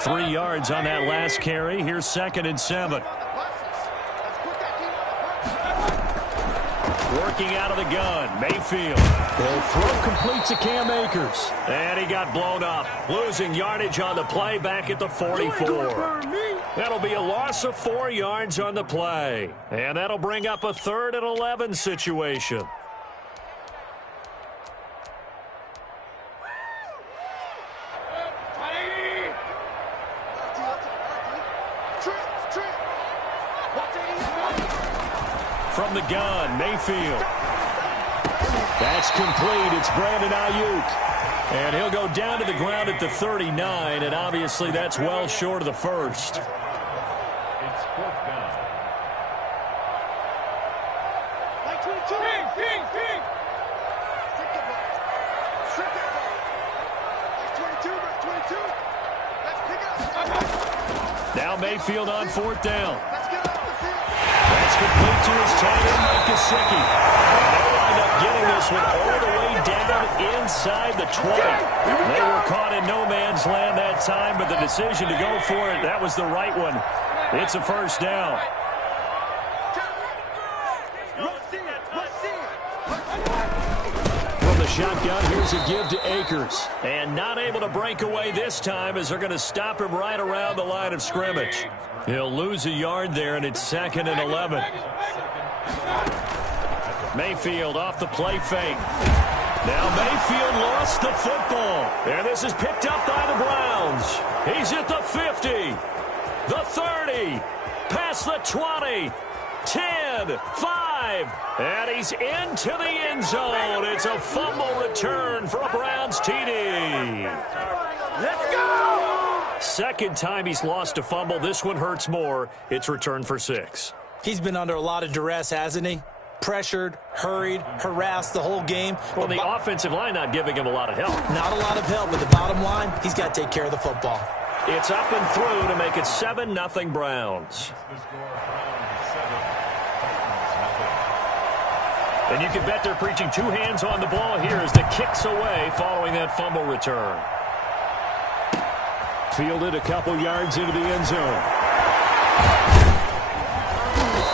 3 yards on that last carry. Here's 2nd and 7. Working out of the gun, Mayfield. The throw complete to Cam Akers. And he got blown up. Losing yardage on the play back at the 44. That'll be a loss of 4 yards on the play. And that'll bring up a 3rd and 11 situation. From the gun, Mayfield. That's complete. It's Brandon Ayuk. And he'll go down to the ground at the 39, and obviously that's well short of the first. It's 4th down. Now Mayfield on 4th down. That's complete to his tight end, Mike Gesicki. They wind up getting this one all the way down inside the 20. They were caught in no man's land that time, but the decision to go for it, that was the right one. It's a 1st down. From the shotgun, here's a give to Akers. And not able to break away this time as they're going to stop him right around the line of scrimmage. He'll lose a yard there, and it's 2nd and 11. Mayfield off the play fake. Now Mayfield lost the football. And this is picked up by the Browns. He's at the 50, the 30, past the 20, 10, 5, and he's into the end zone. It's a fumble return for a Browns TD. Let's go! 2nd time he's lost a fumble. This one hurts more. It's returned for 6. He's been under a lot of duress, hasn't he? Pressured, hurried, harassed the whole game. Well, the offensive line not giving him a lot of help. Not a lot of help, but the bottom line, he's got to take care of the football. It's up and through to make it 7-0 Browns. And you can bet they're preaching 2 hands on the ball here as the kick's away following that fumble return. Fielded a couple yards into the end zone.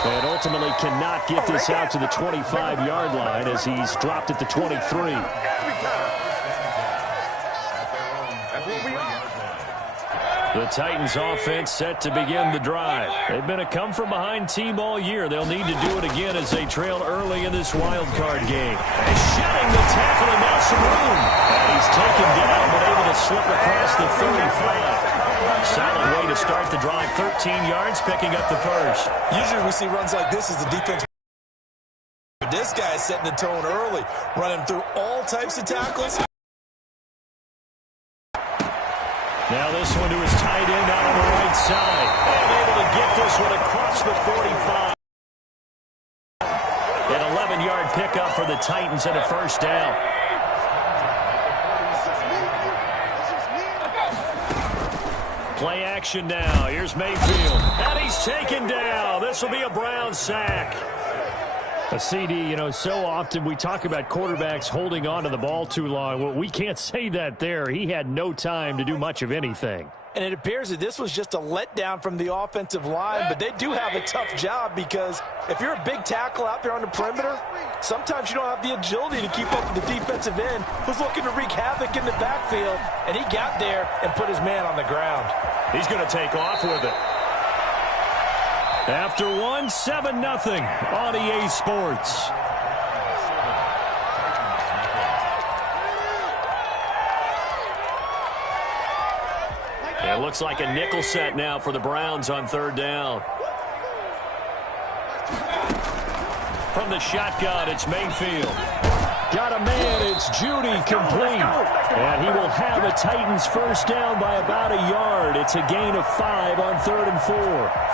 And ultimately cannot get this out to the 25-yard line as he's dropped at the 23. The Titans offense set to begin the drive. They've been a come-from-behind team all year. They'll need to do it again as they trail early in this wild card game. And shedding the tackle and now some room. And he's taken down but able to slip across the 35. Solid way to start the drive. 13 yards, picking up the first. Usually we see runs like this as the defense. But this guy is setting the tone early, running through all types of tackles. Now this one to his tight end out on the right side. And able to get this one across the 45. An 11-yard pickup for the Titans and a 1st down. Play action now. Here's Mayfield. And he's taken down. This will be a Brown sack. A CD, you know, so often we talk about quarterbacks holding on to the ball too long. Well, we can't say that there. He had no time to do much of anything. And it appears that this was just a letdown from the offensive line, but they do have a tough job because if you're a big tackle out there on the perimeter, sometimes you don't have the agility to keep up with the defensive end who's looking to wreak havoc in the backfield, and he got there and put his man on the ground. He's going to take off with it. After 7-0 on EA Sports. It looks like a nickel set now for the Browns on 3rd down. From the shotgun, it's Mayfield. Got a man, it's Judy, complete. And he will have a Titans 1st down by about a yard. It's a gain of 5 on 3rd and 4.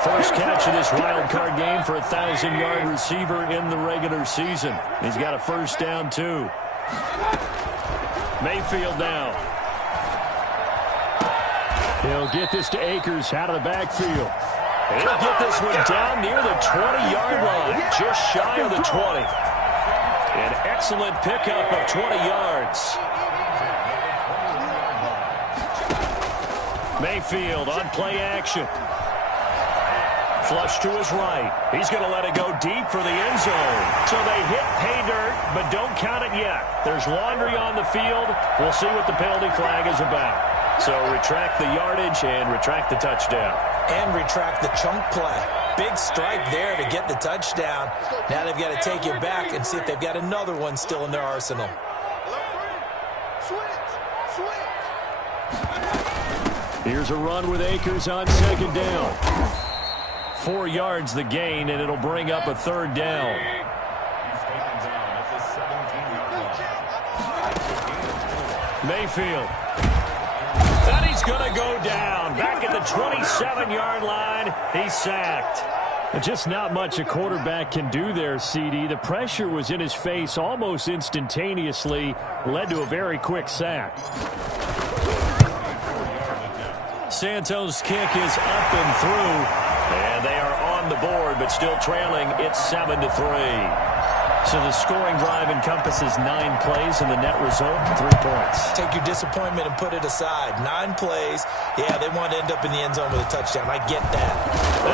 First catch of this wild card game for a 1,000-yard receiver in the regular season. He's got a 1st down, too. Mayfield now. He'll get this to Akers out of the backfield. He'll get this one down near the 20-yard line, just shy of the 20. An excellent pickup of 20 yards. Mayfield on play action. Flush to his right. He's going to let it go deep for the end zone. So they hit pay dirt, but don't count it yet. There's laundry on the field. We'll see what the penalty flag is about. So retract the yardage and retract the touchdown. And retract the chunk play. Big strike there to get the touchdown. Now they've got to take it back and see if they've got another one still in their arsenal. Here's a run with Akers on second down. 4 yards the gain, and it'll bring up a third down. He's taken down at the 17-yard line. Mayfield. And he's going to go down. Back at the 27-yard line. He's sacked. Just not much a quarterback can do there, CD. The pressure was in his face almost instantaneously. Led to a very quick sack. Santos' kick is up and through. And they are on the board, but still trailing. It's 7-3. So the scoring drive encompasses 9 plays, and the net result, 3 points. Take your disappointment and put it aside. 9 plays. Yeah, they want to end up in the end zone with a touchdown. I get that.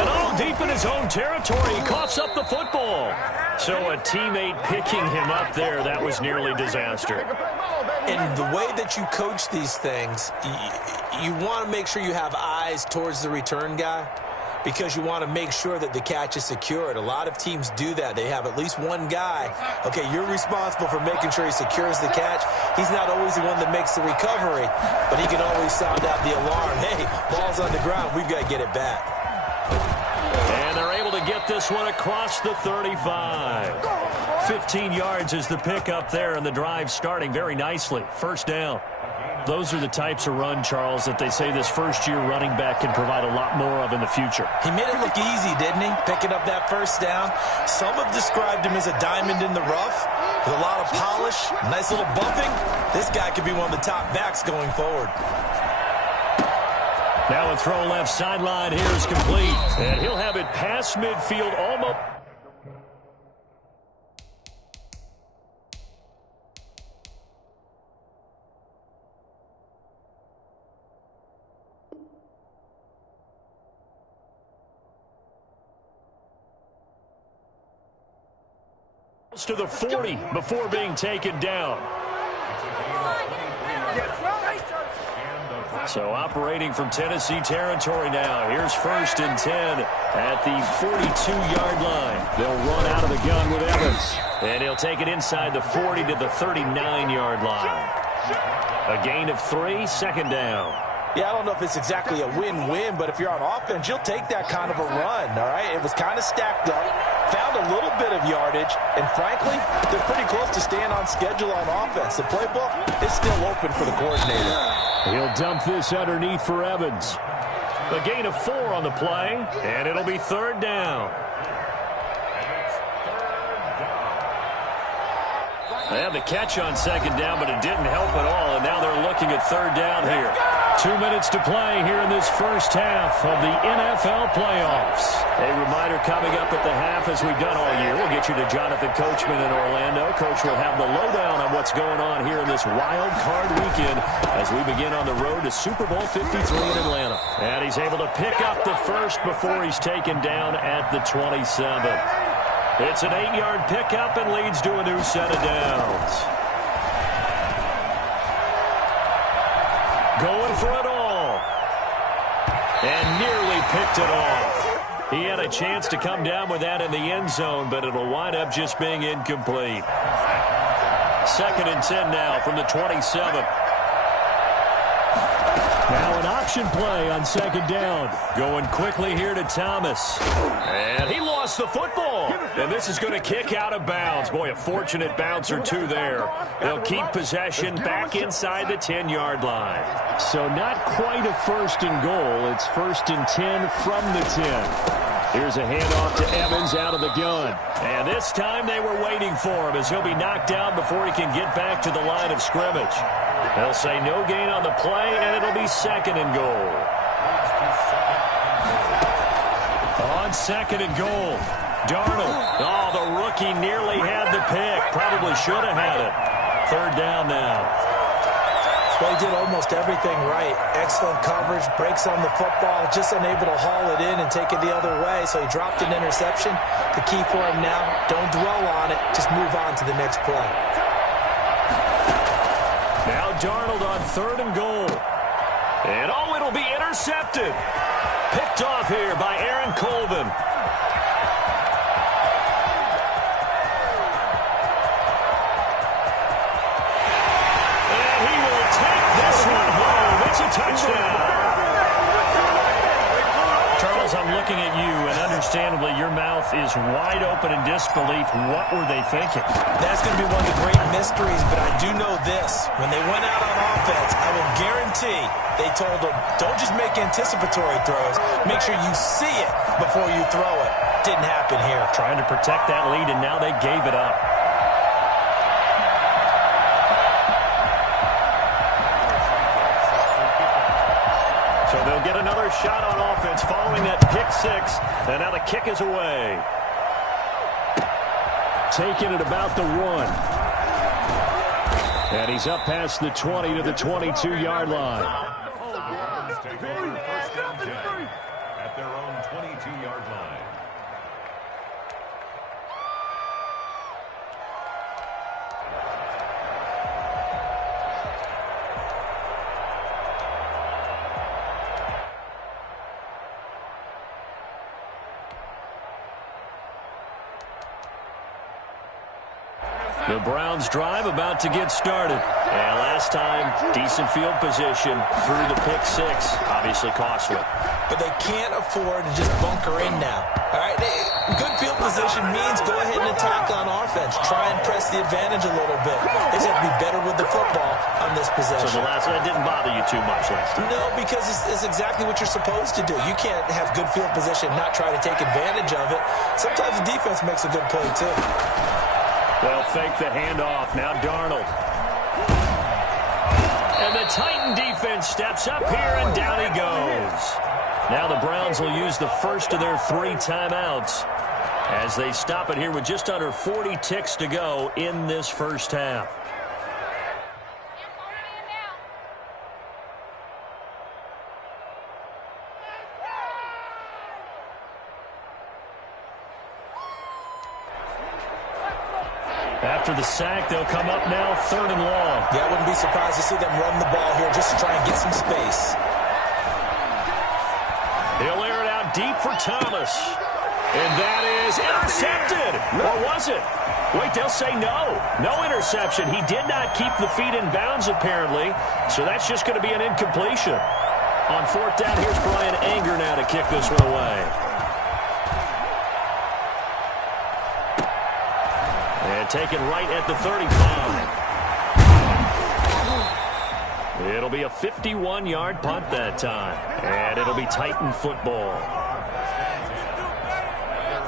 And all deep in his own territory, he coughs up the football. So a teammate picking him up there, that was nearly disaster. And the way that you coach these things, you want to make sure you have eyes towards the return guy, because you want to make sure that the catch is secured. A lot of teams do that. They have at least one guy. Okay, you're responsible for making sure he secures the catch. He's not always the one that makes the recovery, but he can always sound out the alarm. Hey, ball's on the ground. We've got to get it back. And they're able to get this one across the 35. 15 yards is the pickup there, and the drive starting very nicely. First down. Those are the types of run, Charles, that they say this first-year running back can provide a lot more of in the future. He made it look easy, didn't he? Picking up that first down. Some have described him as a diamond in the rough with a lot of polish, nice little bumping. This guy could be one of the top backs going forward. Now a throw left sideline here is complete. And he'll have it past midfield almost. To the 40 before being taken down. So operating from Tennessee territory now. Here's 1st and 10 at the 42-yard line. They'll run out of the gun with Evans. And he'll take it inside the 40 to the 39-yard line. A gain of 3, second down. Yeah, I don't know if it's exactly a win-win, but if you're on offense, you'll take that kind of a run, all right? It was kind of stacked up, found a little bit of yardage, and frankly, they're pretty close to staying on schedule on offense. The playbook is still open for the coordinator. He'll dump this underneath for Evans. A gain of 4 on the play, and it'll be third down. They had the catch on second down, but it didn't help at all, and now they're looking at third down here. 2 minutes to play here in this first half of the NFL playoffs. A reminder coming up at the half, as we've done all year. We'll get you to Jonathan Coachman in Orlando. Coach will have the lowdown on what's going on here in this wild card weekend as we begin on the road to Super Bowl 53 in Atlanta. And he's able to pick up the first before he's taken down at the 27. It's an 8-yard pickup and leads to a new set of downs. Going for it all. And nearly picked it off. He had a chance to come down with that in the end zone, but it'll wind up just being incomplete. 2nd and 10 now from the 27. Now an option play on second down. Going quickly here to Thomas. And he lost the football. And this is going to kick out of bounds. Boy, a fortunate bounce or two there. They'll keep possession back inside the 10-yard line. So not quite a 1st and goal. It's 1st and 10 from the 10. Here's a handoff to Evans out of the gun. And this time they were waiting for him as he'll be knocked down before he can get back to the line of scrimmage. They'll say no gain on the play, and it'll be 2nd and goal. On 2nd and goal, Darnold. Oh, the rookie nearly had the pick. Probably should have had it. Third down now. Well, he did almost everything right. Excellent coverage, breaks on the football, just unable to haul it in and take it the other way, so he dropped an interception. The key for him now, don't dwell on it, just move on to the next play. Now Darnold on 3rd and goal. And oh, it'll be intercepted. Picked off here by Aaron Colvin. And he will take this one home. It's a touchdown. Charles, I'm looking at you, and understandably, your mouth is wide open in disbelief. What were they thinking? That's going to be one of the great mysteries, but I do know this. When they went out on offense, I will guarantee they told them, don't just make anticipatory throws. Make sure you see it before you throw it. Didn't happen here. Trying to protect that lead, and now they gave it up. So they'll get another shot on offense following that pick six. And now the kick is away. Taking it about the 1. And he's up past the 20 to the 22-yard line. Take over 1st and 10 at their own 22-yard line. The Browns drive about to get started. And last time, decent field position through the pick six. Obviously costly. But they can't afford to just bunker in now. All right, good field position means go ahead and attack on offense. Try and press the advantage a little bit. They just have to be better with the football on this possession. So the last one didn't bother you too much last time? No, because it's exactly what you're supposed to do. You can't have good field position, not try to take advantage of it. Sometimes the defense makes a good play, too. They'll fake the handoff. Now Darnold. And the Titan defense steps up here, and down he goes. Now the Browns will use the first of their 3 timeouts as they stop it here with just under 40 ticks to go in this first half. After the sack, they'll come up now 3rd and long. Yeah, I wouldn't be surprised to see them run the ball here just to try and get some space. He'll air it out deep for Thomas. And that is intercepted. Or was it? Wait, they'll say no. No interception. He did not keep the feet in bounds, apparently. So that's just going to be an incompletion. On 4th down, here's Brian Anger now to kick this one away. And taken right at the 35. It'll be a 51-yard punt that time. And it'll be Titan football.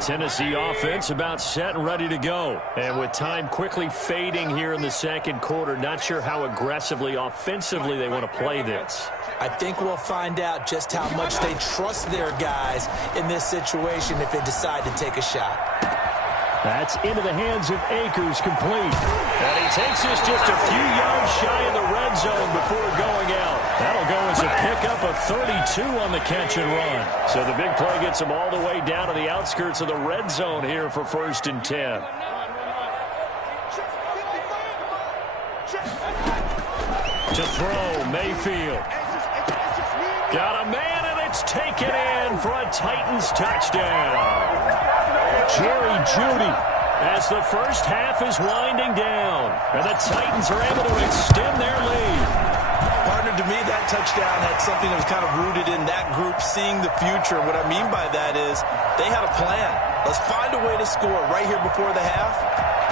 Tennessee offense about set and ready to go. And with time quickly fading here in the second quarter, not sure how aggressively, offensively they want to play this. I think we'll find out just how much they trust their guys in this situation if they decide to take a shot. That's into the hands of Akers, complete. And he takes this just a few yards shy of the red zone before going out. That'll go as a pickup of 32 on the catch and run. So the big play gets him all the way down to the outskirts of the red zone here for 1st and 10. To throw, Mayfield. Got a man, and it's taken in for a Titans touchdown. Jerry Jeudy as the first half is winding down. And the Titans are able to extend their lead. Partner, to me, that touchdown had something that was kind of rooted in that group seeing the future. What I mean by that is they had a plan. Let's find a way to score right here before the half.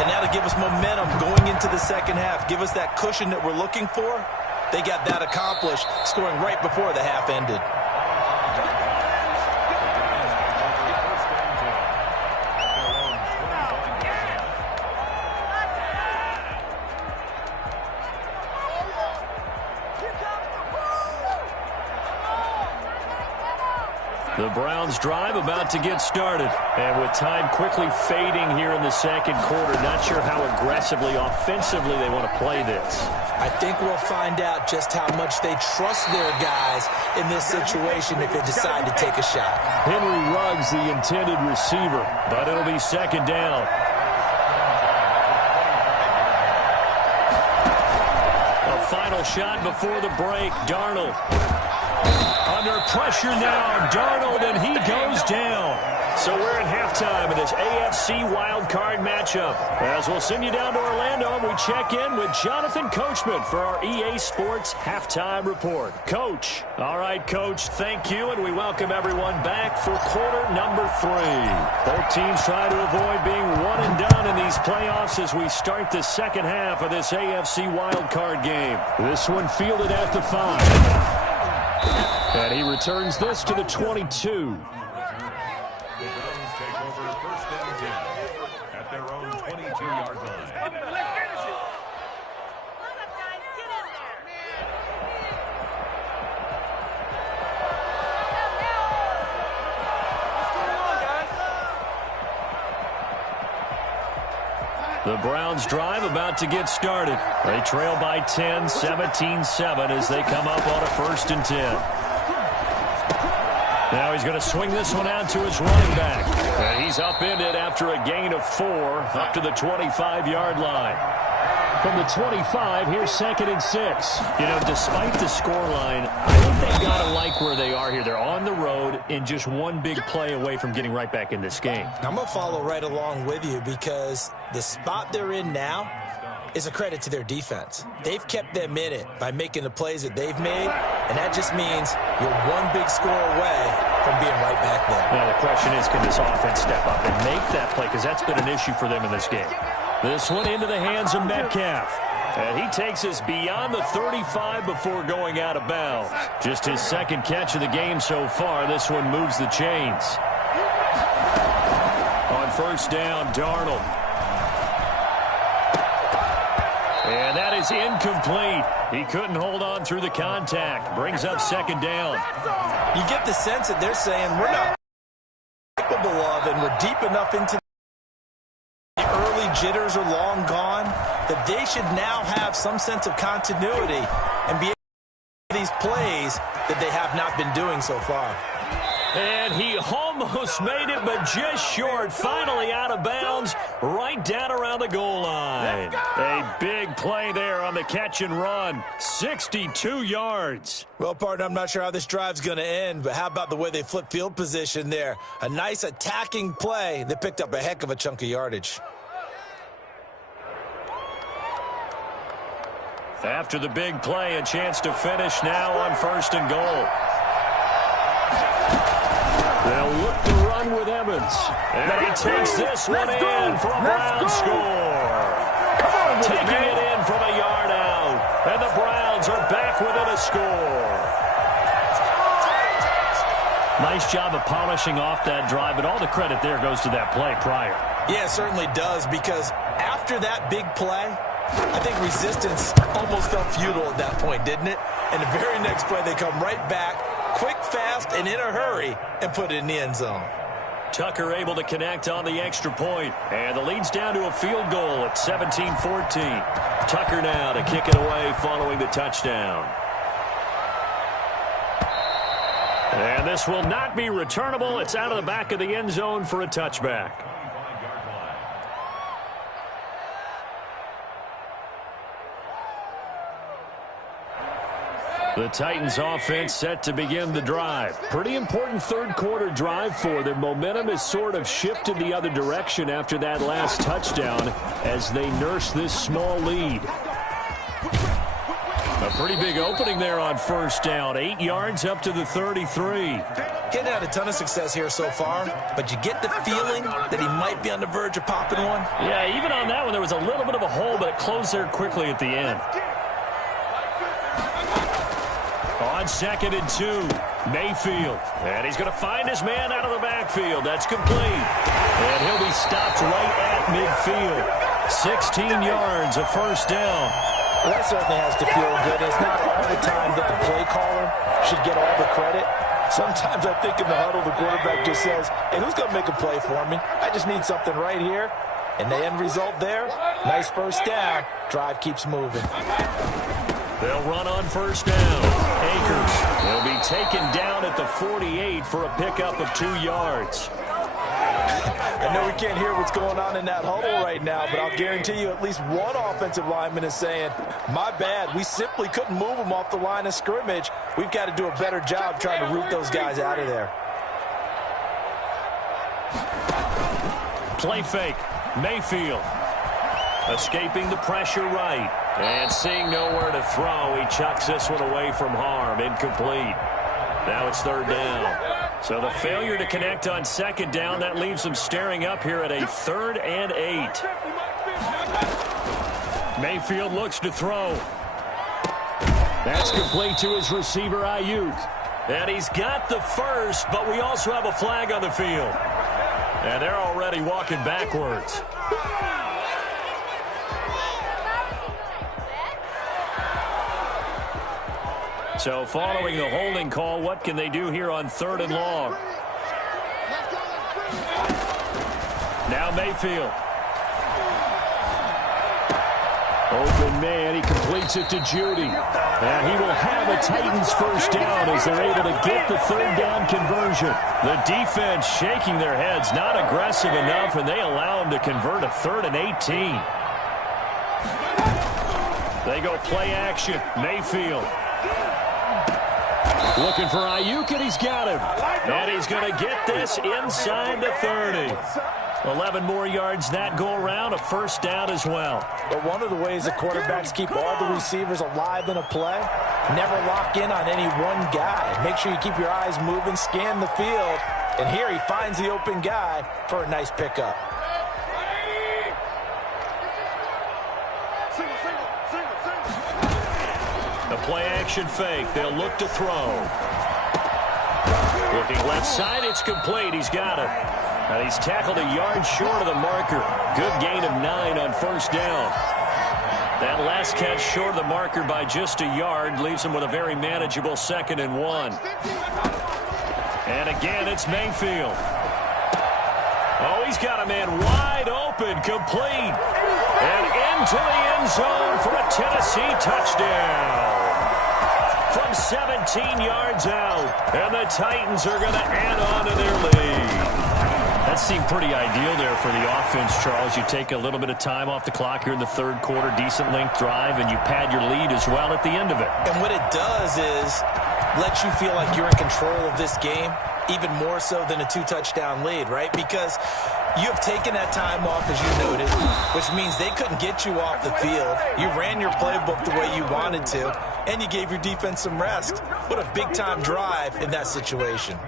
And now to give us momentum going into the second half, give us that cushion that we're looking for. They got that accomplished, scoring right before the half ended. The Browns drive about to get started. And with time quickly fading here in the second quarter, not sure how aggressively, offensively they want to play this. I think we'll find out just how much they trust their guys in this situation if they decide to take a shot. Henry Ruggs, the intended receiver, but it'll be second down. A final shot before the break. Darnold. Under pressure now, Darnold, and he goes down. So we're at halftime of this AFC wildcard matchup. As we'll send you down to Orlando, and we check in with Jonathan Coachman for our EA Sports Halftime Report. Coach. All right, Coach, thank you, and we welcome everyone back for quarter number 3. Both teams try to avoid being one and done in these playoffs as we start the second half of this AFC wildcard game. This one fielded at the 5. And he returns this to the 22. The Browns take over first and 10 at their own 22-yard line. The Browns drive about to get started. They trail by 10, 17-7 as they come up on a first and 10. Now he's going to swing this one out to his running back. And he's upended after a gain of 4 up to the 25-yard line. From the 25, here's second and 6. You know, despite the scoreline, I think they've got to like where they are here. They're on the road and just one big play away from getting right back in this game. I'm going to follow right along with you because the spot they're in now is a credit to their defense. They've kept them in it by making the plays that they've made, and that just means you're one big score away from being right back there. Now the question is, can this offense step up and make that play? Because that's been an issue for them in this game. This one into the hands of Metcalf. And he takes us beyond the 35 before going out of bounds. Just his second catch of the game so far. This one moves the chains. On first down, Darnold. And that is incomplete. He couldn't hold on through the contact. Brings up second down. You get the sense that they're saying we're not capable of, and we're deep enough into the early jitters are long gone, that they should now have some sense of continuity and be able to do these plays that they have not been doing so far. And he almost made it, but just short. Finally out of bounds, right down around the goal line. A big play there on the catch and run. 62 yards. Well, partner, I'm not sure how this drive's going to end, but how about the way they flip field position there? A nice attacking play that picked up a heck of a chunk of yardage. After the big play, a chance to finish now on first and goal. They'll look to run with Evans. And he takes this one in for a Browns score. Taking it in from a yard out. And the Browns are back within a score. Nice job of polishing off that drive, but all the credit there goes to that play prior. Yeah, it certainly does, because after that big play, I think resistance almost felt futile at that point, didn't it? And the very next play, they come right back, quick, fast, and in a hurry, and put it in the end zone. Tucker able to connect on the extra point. And the lead's down to a field goal at 17-14. Tucker now to kick it away following the touchdown. And this will not be returnable. It's out of the back of the end zone for a touchback. The Titans offense set to begin the drive. Pretty important third quarter drive for them. Momentum has sort of shifted the other direction after that last touchdown as they nurse this small lead. A pretty big opening there on first down. 8 yards up to the 33. Getting had a ton of success here so far, but you get the feeling that he might be on the verge of popping one. Yeah, even on that one, there was a little bit of a hole, but it closed there quickly at the end. On second and 2, Mayfield. And he's going to find his man out of the backfield. That's complete. And he'll be stopped right at midfield. 16 yards, a first down. Well, that certainly has to feel good. It's not all the time that the play caller should get all the credit. Sometimes I think in the huddle, the quarterback just says, hey, who's going to make a play for me? I just need something right here. And the end result there, nice first down. Drive keeps moving. They'll run on first down. Akers will be taken down at the 48 for a pickup of 2 yards. I know we can't hear what's going on in that huddle right now, but I'll guarantee you at least one offensive lineman is saying, my bad, we simply couldn't move them off the line of scrimmage. We've got to do a better job trying to root those guys out of there. Play fake. Mayfield escaping the pressure right. And seeing nowhere to throw, he chucks this one away from harm. Incomplete. Now it's third down. So the failure to connect on second down, that leaves them staring up here at a 3rd and 8. Mayfield looks to throw. That's complete to his receiver, Ayuk. And he's got the first, but we also have a flag on the field. And they're already walking backwards. So following the holding call, what can they do here on 3rd and long? Now Mayfield. Open man, he completes it to Judy. And he will have a Titans first down as they're able to get the 3rd down conversion. The defense shaking their heads, not aggressive enough, and they allow him to convert a 3rd and 18. They go play action. Mayfield. Looking for Ayuk, and he's got him. And he's going to get this inside the 30. 11 more yards that go around, a first down as well. But one of the ways the quarterbacks keep all the receivers alive in a play, never lock in on any one guy. Make sure you keep your eyes moving, scan the field. And here he finds the open guy for a nice pickup. A play-action fake. They'll look to throw. Looking left side, it's complete. He's got it. And he's tackled a yard short of the marker. Good gain of 9 on first down. That last catch short of the marker by just a yard leaves him with a very manageable 2nd and 1. And again, it's Mayfield. Oh, he's got a man wide open, complete. And into the end zone for a Tennessee touchdown. From 17 yards out. And the Titans are going to add on to their lead. That seemed pretty ideal there for the offense, Charles. You take a little bit of time off the clock here in the 3rd quarter, decent length drive, and you pad your lead as well at the end of it. And what it does is let you feel like you're in control of this game, even more so than a 2-touchdown lead, right? Because you have taken that time off, as you noted, which means they couldn't get you off the field. You ran your playbook the way you wanted to, and you gave your defense some rest. What a big-time drive in that situation.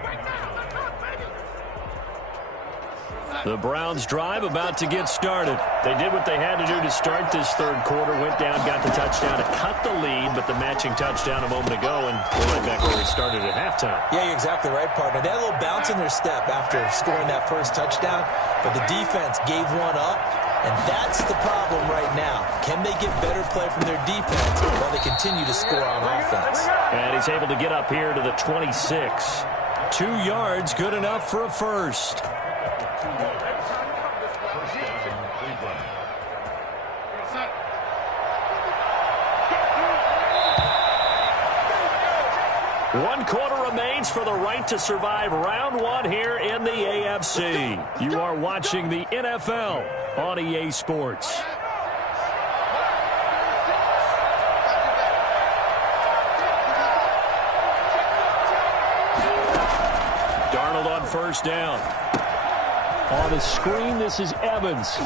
The Browns drive about to get started. They did what they had to do to start this 3rd quarter. Went down, got the touchdown to cut the lead, but the matching touchdown a moment ago, and we're right back where we started at halftime. Yeah, you're exactly right, partner. They had a little bounce in their step after scoring that first touchdown, but the defense gave one up, and that's the problem right now. Can they get better play from their defense while they continue to score on offense? And he's able to get up here to the 26. 2 yards, good enough for a first. One quarter remains for the right to survive round 1 here in the AFC. You are watching the NFL on EA Sports. Darnold on first down. On the screen, this is Evans.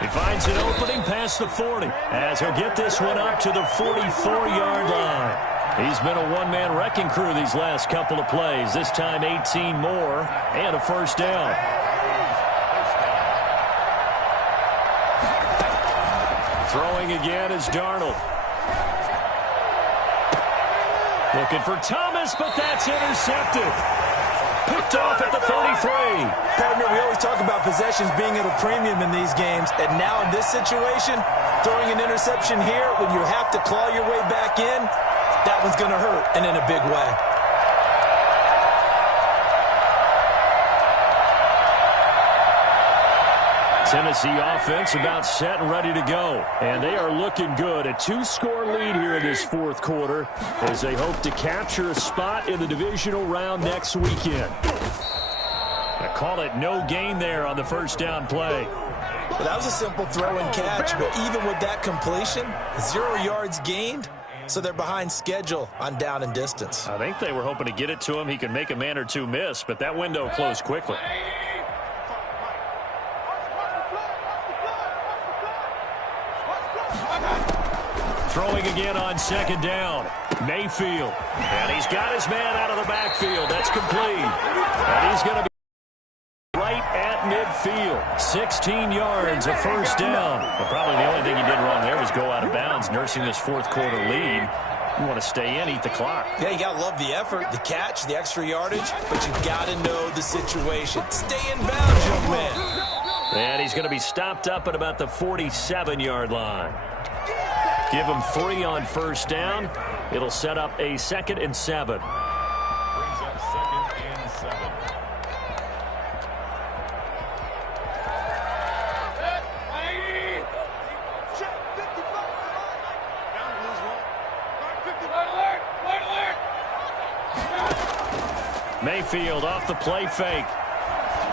He finds an opening past the 40 as he'll get this one up to the 44-yard line. He's been a one-man wrecking crew these last couple of plays. This time 18 more and a first down. Throwing again is Darnold. Looking for Thomas, but that's intercepted. Picked off at the 33. Partner, we always talk about possessions being at a premium in these games, and now in this situation, throwing an interception here when you have to claw your way back in, That one's going to hurt, and in a big way. Tennessee offense about set and ready to go. And they are looking good. A 2-score lead here in this fourth quarter as they hope to capture a spot in the divisional round next weekend. I call it no gain there on the first down play. Well, that was a simple throw and catch, but even with that completion, 0 yards gained, so they're behind schedule on down and distance. I think they were hoping to get it to him. He could make a man or two miss, but that window closed quickly. Throwing again on second down. Mayfield. And he's got his man out of the backfield. That's complete. And he's going to be right at midfield. 16 yards, a first down. But probably the only thing he did wrong there was go out of bounds, nursing this fourth quarter lead. You want to stay in, eat the clock. Yeah, you got to love the effort, the catch, the extra yardage, but you got to know the situation. Stay in bounds, young man. And he's going to be stopped up at about the 47-yard line. Give him 3 on first down. It'll set up a 2nd and 7. Brings up 2nd and 7. Mayfield off the play fake.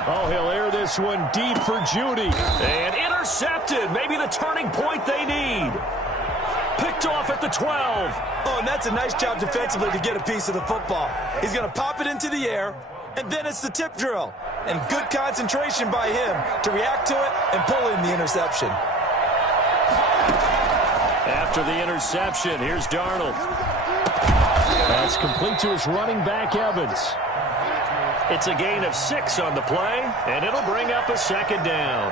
Oh, he'll air this one deep for Judy. And intercepted. Maybe the turning point they need. Picked off at the 12. Oh, and that's a nice job defensively to get a piece of the football. He's going to pop it into the air, and then it's the tip drill. And good concentration by him to react to it and pull in the interception. After the interception, here's Darnold. That's complete to his running back, Evans. It's a gain of 6 on the play, and it'll bring up a 2nd down.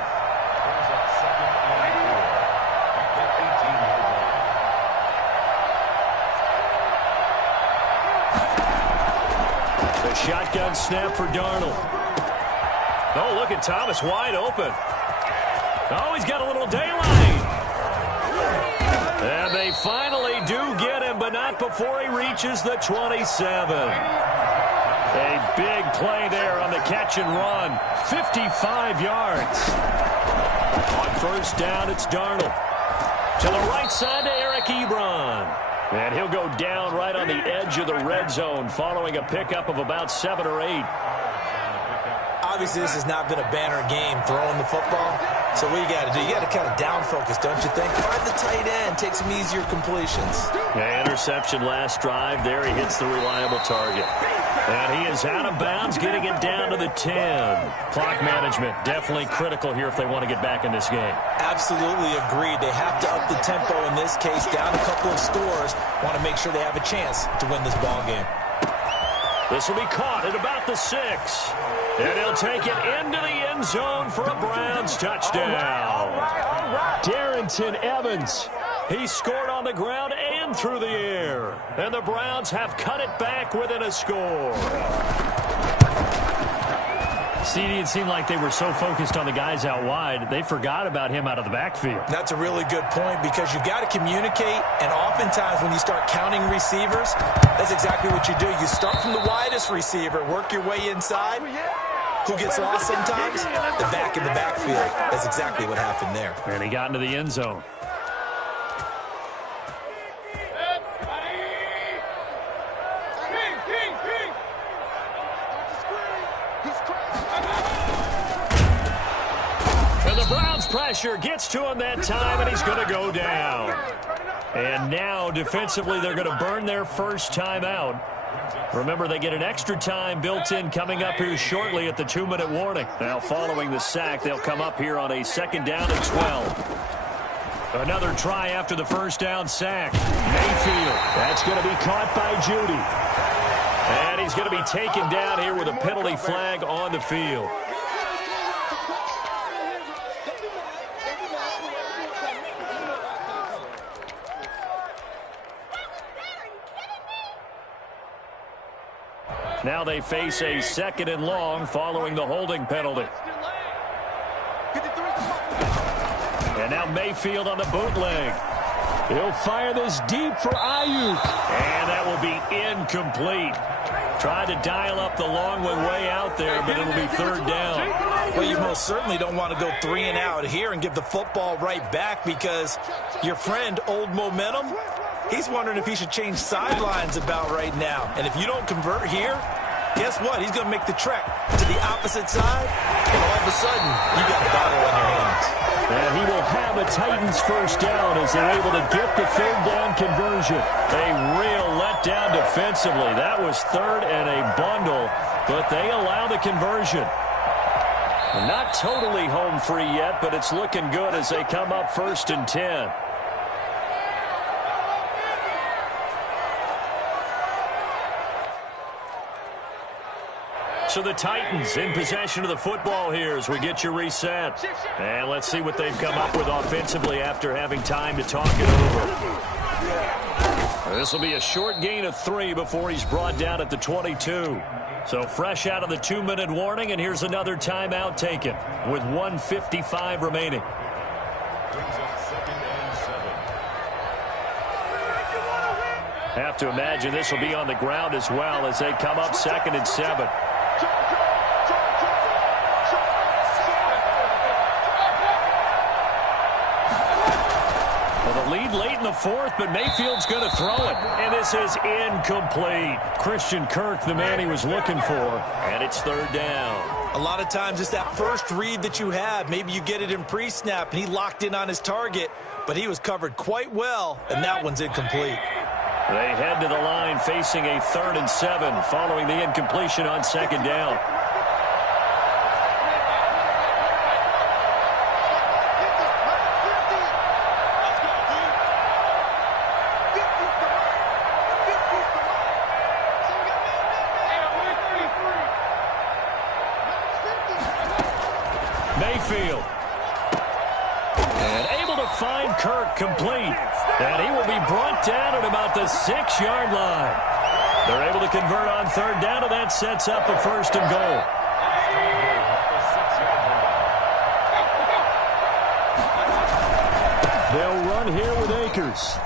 The shotgun snap for Darnold. Oh, look at Thomas wide open. Oh, he's got a little daylight. And they finally do get him, but not before he reaches the 27. A big play there on the catch and run. 55 yards. On first down, it's Darnold. To the right side to Eric Ebron. And he'll go down right on the edge of the red zone following a pickup of about 7 or 8. Obviously, this has not been a banner game throwing the football. So what you got to do, you got to kind of down focus, don't you think? Find the tight end, take some easier completions. Yeah, interception last drive. There he hits the reliable target. And he is out of bounds, getting it down to the 10. Clock management definitely critical here if they want to get back in this game. Absolutely agreed. They have to up the tempo in this case, down a couple of scores. Want to make sure they have a chance to win this ball game. This will be caught at about the 6. And he'll take it into the end zone for a Browns touchdown. All right. Darrynton Evans. He scored on the ground and through the air. And the Browns have cut it back within a score. CD, it seemed like they were so focused on the guys out wide, they forgot about him out of the backfield. That's a really good point because you got to communicate, and oftentimes when you start counting receivers, that's exactly what you do. You start from the widest receiver, work your way inside. Who gets lost sometimes? The back in the backfield. That's exactly what happened there. And he got into the end zone. Pressure gets to him that time, and he's going to go down. And now, defensively, they're going to burn their first time out. Remember, they get an extra time built in coming up here shortly at the 2-minute warning. Now, following the sack, they'll come up here on a 2nd down and 12. Another try after the first down sack. Mayfield. That's going to be caught by Judy. And he's going to be taken down here with a penalty flag on the field. Now they face a 2nd and long following the holding penalty. And now Mayfield on the bootleg. He'll fire this deep for Ayuk. And that will be incomplete. Tried to dial up the long one way out there, but it'll be third down. Well, you most certainly don't want to go 3 and out here and give the football right back, because your friend, Old Momentum, he's wondering if he should change sidelines about right now. And if you don't convert here, guess what? He's going to make the trek to the opposite side, and all of a sudden, you got a battle on your hands. And he will have a Titans first down as they're able to get the third down conversion. A real letdown defensively. That was third and a bundle, but they allow the conversion. Not totally home free yet, but it's looking good as they come up 1st and 10. So the Titans in possession of the football here as we get you reset. And let's see what they've come up with offensively after having time to talk it over. This will be a short gain of 3 before he's brought down at the 22. So fresh out of the 2-minute warning, and here's another timeout taken with 1:55 remaining. Have to imagine this will be on the ground as well as they come up 2nd and 7. Lead late in the 4th, but Mayfield's going to throw it. And this is incomplete. Christian Kirk, the man he was looking for. And it's 3rd down. A lot of times it's that first read that you have. Maybe you get it in pre-snap, and he locked in on his target, but he was covered quite well, and that one's incomplete. They head to the line facing a 3rd and 7 following the incompletion on 2nd down. Mayfield. And able to find Kirk complete. And he will be brought down at about the 6-yard line. They're able to convert on 3rd down, and that sets up a 1st and goal. They'll run here with Akers.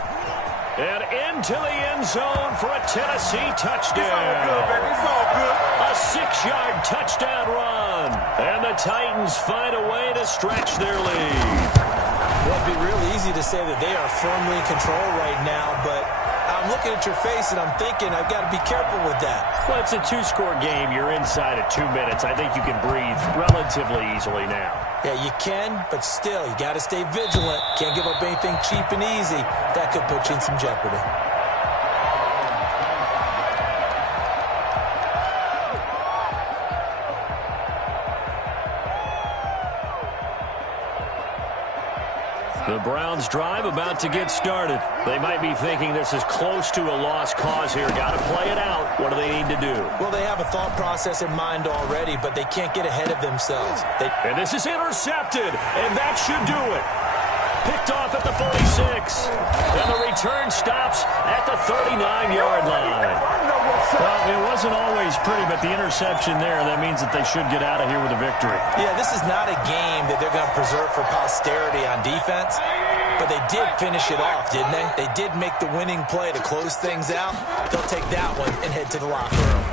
And into the end zone for a Tennessee touchdown. It's all good, baby. It's all good. A 6-yard touchdown run. And the Titans find a way to stretch their lead. Well, it'd be real easy to say that they are firmly in control right now, but I'm looking at your face and I'm thinking I've got to be careful with that. Well, it's a 2-score game. You're inside of 2 minutes. I think you can breathe relatively easily now. Yeah, you can, but still, you got to stay vigilant. Can't give up anything cheap and easy. That could put you in some jeopardy. The Browns drive about to get started. They might be thinking this is close to a lost cause here. Got to play it out. What do they need to do? Well, they have a thought process in mind already, but they can't get ahead of themselves. And this is intercepted, and that should do it. Picked off at the 46. And the return stops at the 39-yard line. Well, it wasn't always pretty, but the interception there, that means that they should get out of here with a victory. Yeah, this is not a game that they're going to preserve for posterity on defense, but they did finish it off, didn't they? They did make the winning play to close things out. They'll take that one and head to the locker room.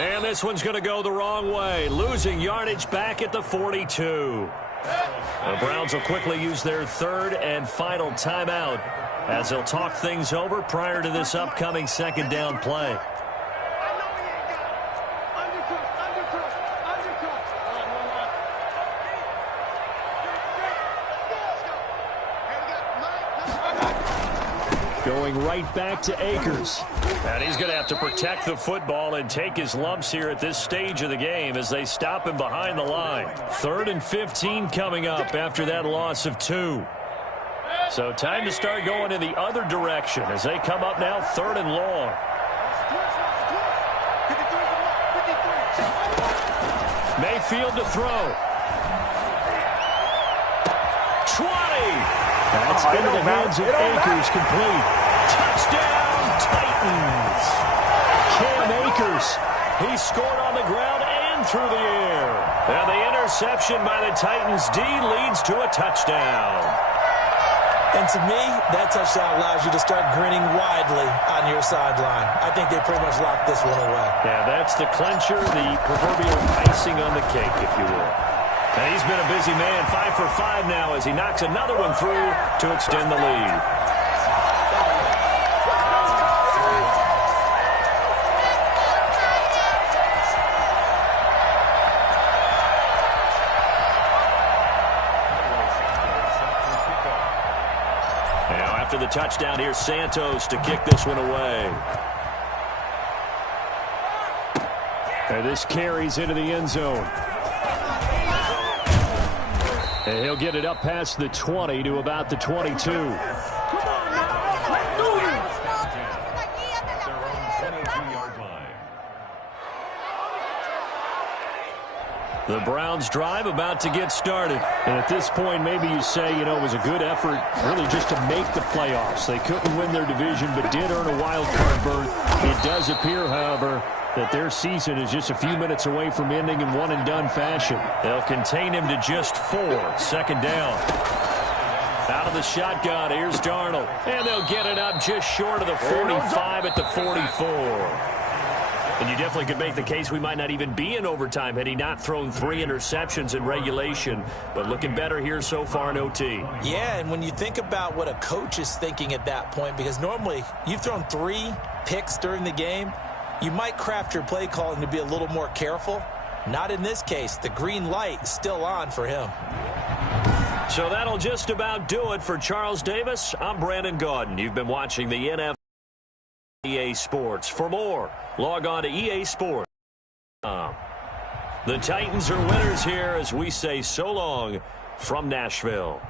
And this one's going to go the wrong way, losing yardage back at the 42. The Browns will quickly use their 3rd and final timeout as they'll talk things over prior to this upcoming 2nd down play. Going right back to Akers. And he's going to have to protect the football and take his lumps here at this stage of the game as they stop him behind the line. 3rd and 15 coming up after that loss of 2. So time to start going in the other direction as they come up now 3rd and long. Mayfield to throw. 20. That's into the hands of Akers, complete. Touchdown, Titans. Cam Akers. He scored on the ground and through the air. And the interception by the Titans D leads to a touchdown. And to me, that touchdown allows you to start grinning widely on your sideline. I think they pretty much locked this one away. Yeah, that's the clincher, the proverbial icing on the cake, if you will. And he's been a busy man, 5 for 5 now as he knocks another one through to extend the lead. After the touchdown, here's Santos to kick this one away. And this carries into the end zone. And he'll get it up past the 20 to about the 22. The Browns drive about to get started. And at this point, maybe you say, it was a good effort really just to make the playoffs. They couldn't win their division, but did earn a wild card berth. It does appear, however, that their season is just a few minutes away from ending in one-and-done fashion. They'll contain him to just 4. Second down. Out of the shotgun, here's Darnold. And they'll get it up just short of the 45 at the 44. And you definitely could make the case we might not even be in overtime had he not thrown 3 interceptions in regulation. But looking better here so far in OT. Yeah, and when you think about what a coach is thinking at that point, because normally you've thrown 3 picks during the game, you might craft your play calling to be a little more careful. Not in this case. The green light is still on for him. So that'll just about do it for Charles Davis. I'm Brandon Gaudin. You've been watching the NFL. EA Sports. For more, log on to easports.com. The Titans are winners here as we say so long from Nashville.